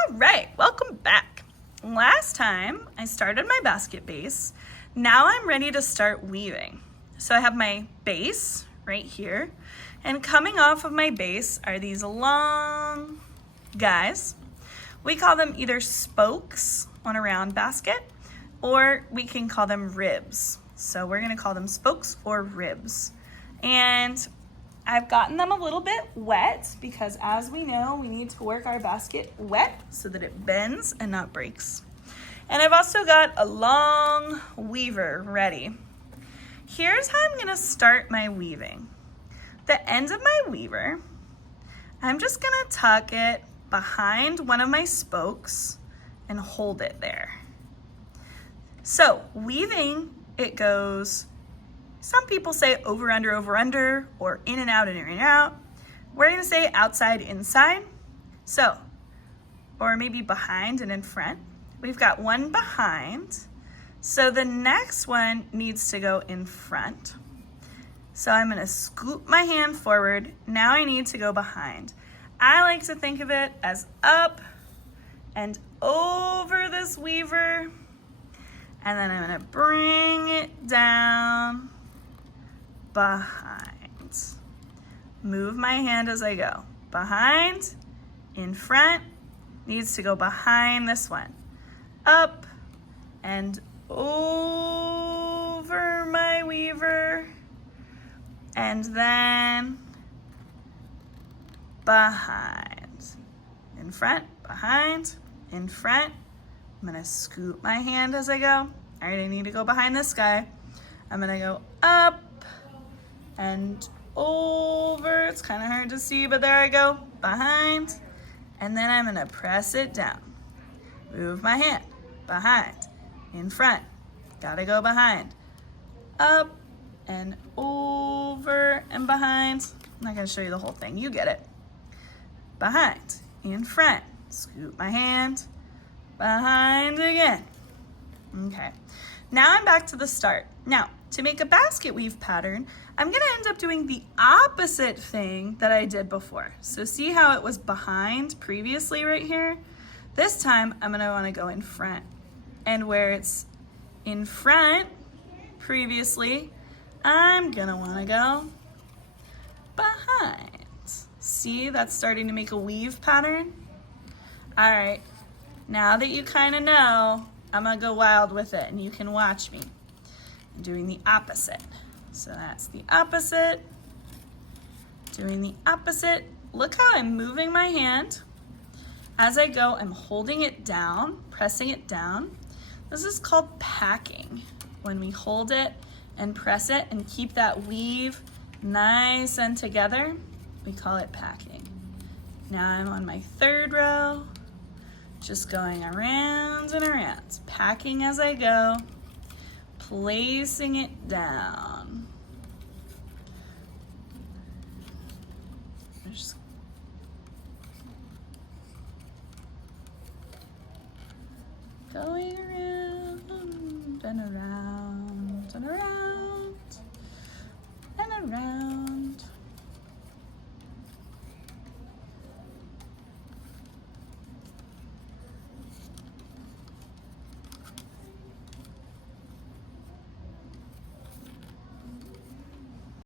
All right, welcome back. Last time I started my basket base. Now I'm ready to start weaving. So I have my base right here, and coming off of my base are these long guys. We call them either spokes on a round basket, or we can call them ribs. So we're gonna call them spokes or ribs. And I've gotten them a little bit wet because, as we know, we need to work our basket wet so that it bends and not breaks. And I've also got a long weaver ready. Here's how I'm gonna start my weaving. The end of my weaver, I'm just gonna tuck it behind one of my spokes and hold it there. So weaving, it goes, some people say over, under, or in and out. We're gonna say outside, inside. So, or maybe behind and in front. We've got one behind. So the next one needs to go in front. So I'm gonna scoop my hand forward. Now I need to go behind. I like to think of it as up and over this weaver. And then I'm gonna bring it down behind. Move my hand as I go. Behind, in front, needs to go behind this one. Up and over my weaver. And then behind. In front, behind, in front. I'm gonna scoop my hand as I go. All right, I need to go behind this guy. I'm gonna go up and over. It's kind of hard to see, but there I go. Behind. And then I'm gonna press it down. Move my hand. Behind. In front. Gotta go behind. Up and over and behind. I'm not gonna show you the whole thing. You get it. Behind. In front. Scoop my hand. Behind again. Okay. Now I'm back to the start. Now, to make a basket weave pattern, I'm gonna end up doing the opposite thing that I did before. So see how it was behind previously right here? This time, I'm gonna wanna go in front. And where it's in front previously, I'm gonna wanna go behind. See, that's starting to make a weave pattern? All right, now that you kinda know, I'm gonna go wild with it and you can watch me. I'm doing the opposite. So that's the opposite. Doing the opposite. Look how I'm moving my hand. As I go, I'm holding it down, pressing it down. This is called packing. When we hold it and press it and keep that weave nice and together, we call it packing. Now I'm on my third row, just going around and around, packing as I go, placing it down. Just going